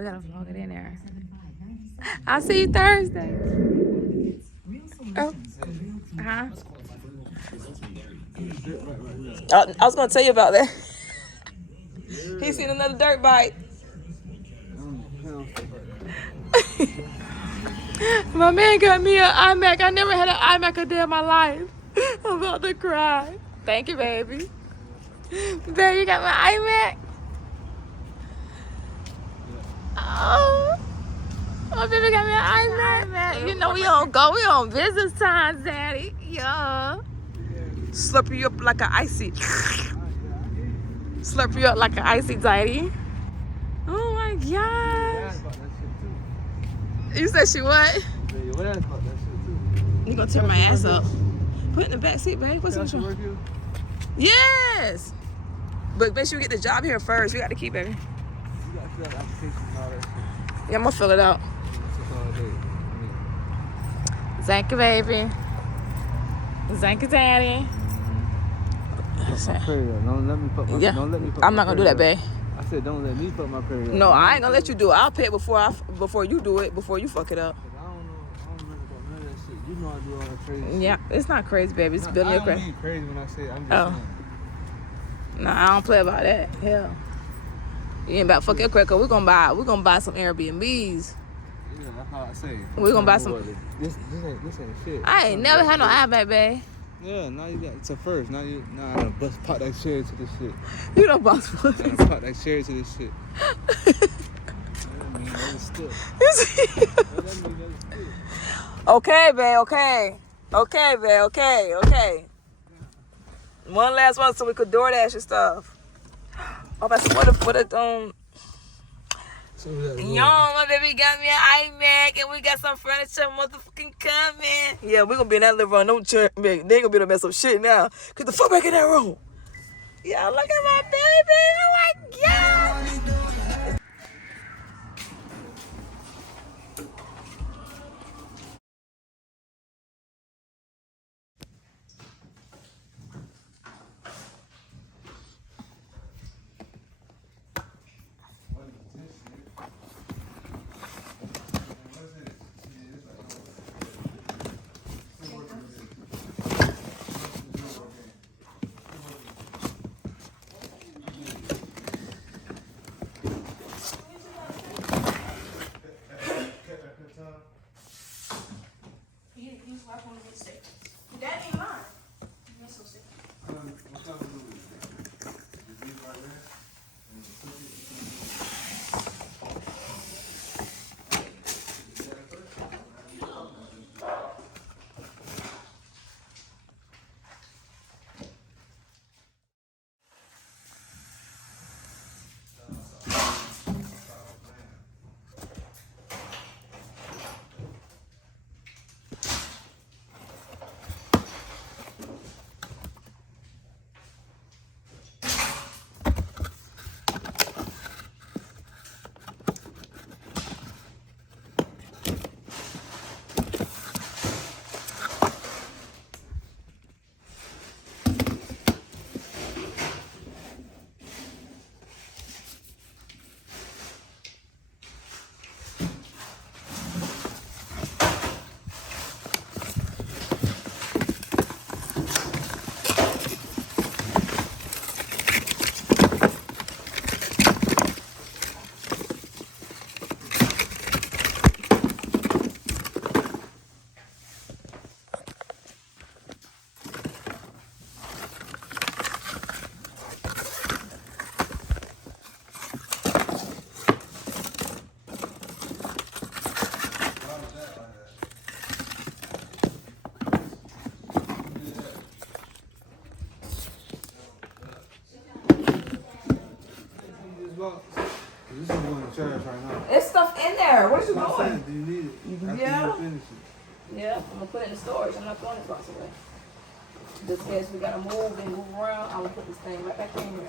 We gotta vlog it in there. I'll see you Thursday. Oh. Huh? I was gonna tell you about that. He seen another dirt bike. My man got me an iMac. I never had an iMac a day in my life. I'm about to cry. Thank you, baby. Baby, you got my iMac? Oh. My baby got me an iMac. You know we don't go. We on business time, Daddy. Yeah. Slurp you up like an icy. Slurp you up like an icy, Daddy. Oh my gosh. You said she what? You gonna turn my ass up. Put it in the back seat, babe. What's in the Yes. But make sure you get the job here first. We got to keep it. Yeah, I'm gonna fill it out. Thank you, baby. Thank you, Daddy. Don't let me put my. Yeah. Don't let me put I'm not gonna do that, babe. I said don't let me put my credit. No, I ain't gonna let you do it. I'll pay it before you do it. Before you fuck it up. I don't really about none of that shit. You know I do all that crazy. Yeah, it's not crazy, baby. It's building your credit. I don't mean crazy when I say it. I'm just saying. Nah, I don't play about that. Hell, you ain't about to fuck your credit. We're gonna buy some Airbnbs. Yeah, that's how I say. We're gonna buy some. This ain't shit. I ain't never had no iMac, babe. Yeah, now you got it's a first. Now I done bust pot that share to this shit. You don't boss for I done pot that share to this shit. Okay, babe. Okay, babe. Okay. One last one, so we could DoorDash your stuff. Oh, that's what it Yo, my baby got me an iMac and we got some furniture motherfucking coming. Yeah, we gonna be in that living room. Don't check me. They ain't gonna be able to mess up shit now. Get the fuck back in that room. Yeah, look at my baby. Oh my god. That ain't mine. That's so sick. This is going to church right now. There's stuff in there. Where's you going? Do you need it? Yeah. After you finish it. Yeah, I'm gonna put it in the storage. I'm not throwing this box away. Just in case we gotta move and move around, I'm gonna put this thing right back in here.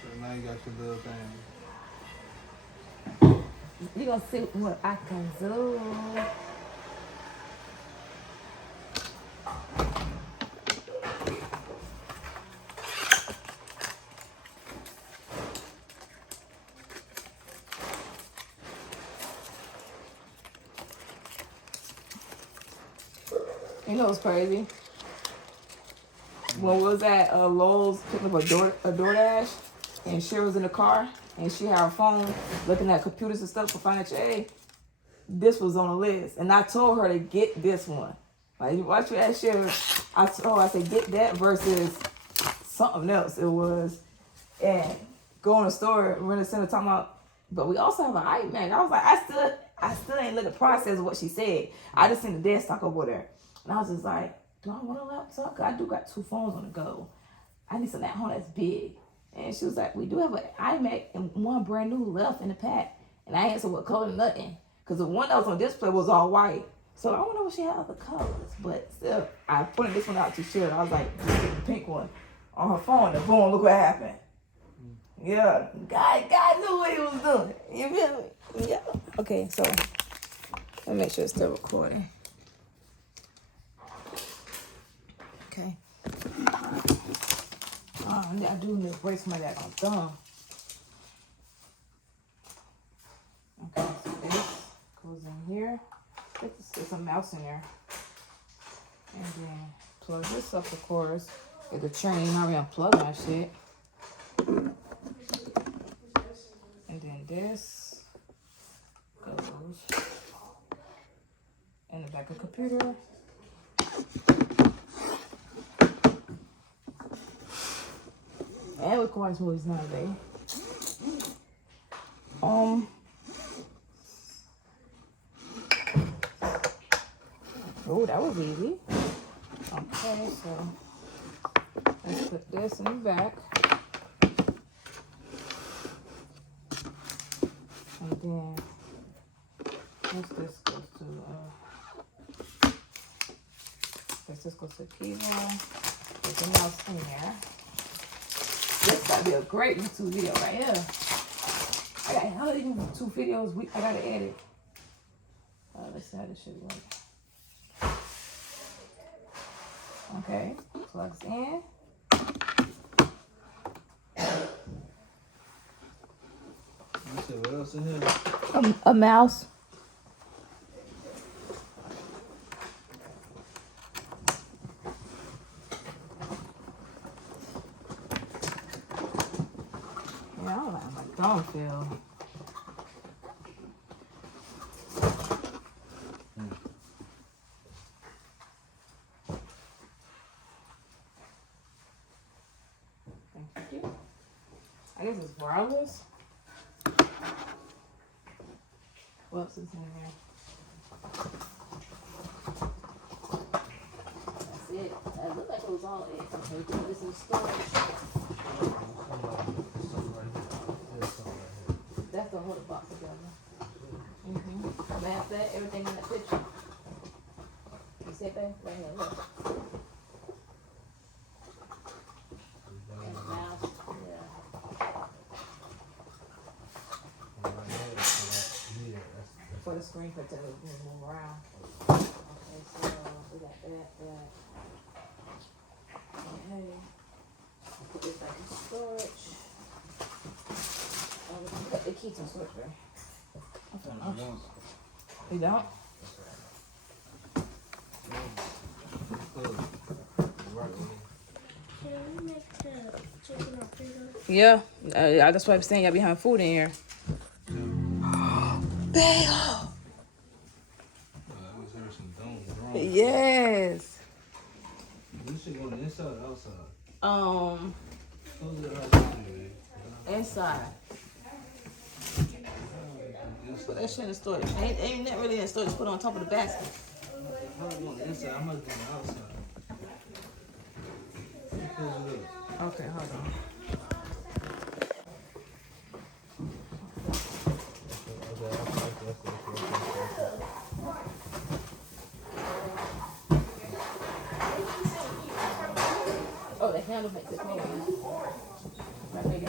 So now you got your little thing. You gonna see what I can do. You know what's crazy? When we was at Lowe's picking up a DoorDash, and she was in the car, and she had her phone looking at computers and stuff for financial aid, this was on the list. And I told her to get this one. Like, watch you ask Sherry, I told her, I said, get that versus something else. It was, and go in the store, we're in the center talking about, but we also have an iMac. I was like, I still ain't look at the process of what she said. I just seen the dead stock over there. And I was just like, do I want a laptop? 'Cause I do got 2 phones on the go. I need something at home that's big. And she was like, we do have an iMac and one brand new left in the pack. And I answered what color, nothing. Because the one that was on display was all white. So I wonder if she had other colors. But still, I pointed this one out to Sharon. I was like, just get the pink one on her phone. And boom, look what happened. Yeah, God knew what he was doing. You feel me? Yeah. Okay, so let me make sure it's still recording. Okay. I do need to break some of that on thumb. Okay, so this goes in here. There's a mouse in there. And then plug this up, of course. Get the chain. I already unplugged my shit. And then this goes in the back of the computer. And records movies nowadays. Oh, that was easy. Okay, so let's put this in the back. And then once this goes to this goes to the keyboard. There's a mouse in there. This gotta be a great YouTube video right here. I got hell of even 2 videos I gotta edit. Let's see how this should work. Okay, plugs in. What else in here? A mouse. Yeah, I don't like my thumb feel. Thank you. I guess it's wireless. What else is in here? That's it. That looked like it was all it. Okay, this is storage. That's the whole box together. Matter of fact, everything in that picture. You see it, babe? Right here, look. And the mouse, yeah. For the screen protector, we can move around. Okay, so we got that. Okay. Put this back in storage. We got the key to storage, right? You don't? Can we make the chicken Alfredo? Yeah, that's why I'm saying y'all be having food in here. Bagel! Yes. This should go on the inside or outside? Inside. Put that shit in the storage. Ain't that really in the storage? Put it on top of the basket. I was on the inside. I must be on the outside. Close it up. Okay, hold on. Oh, the handle makes it close. Right,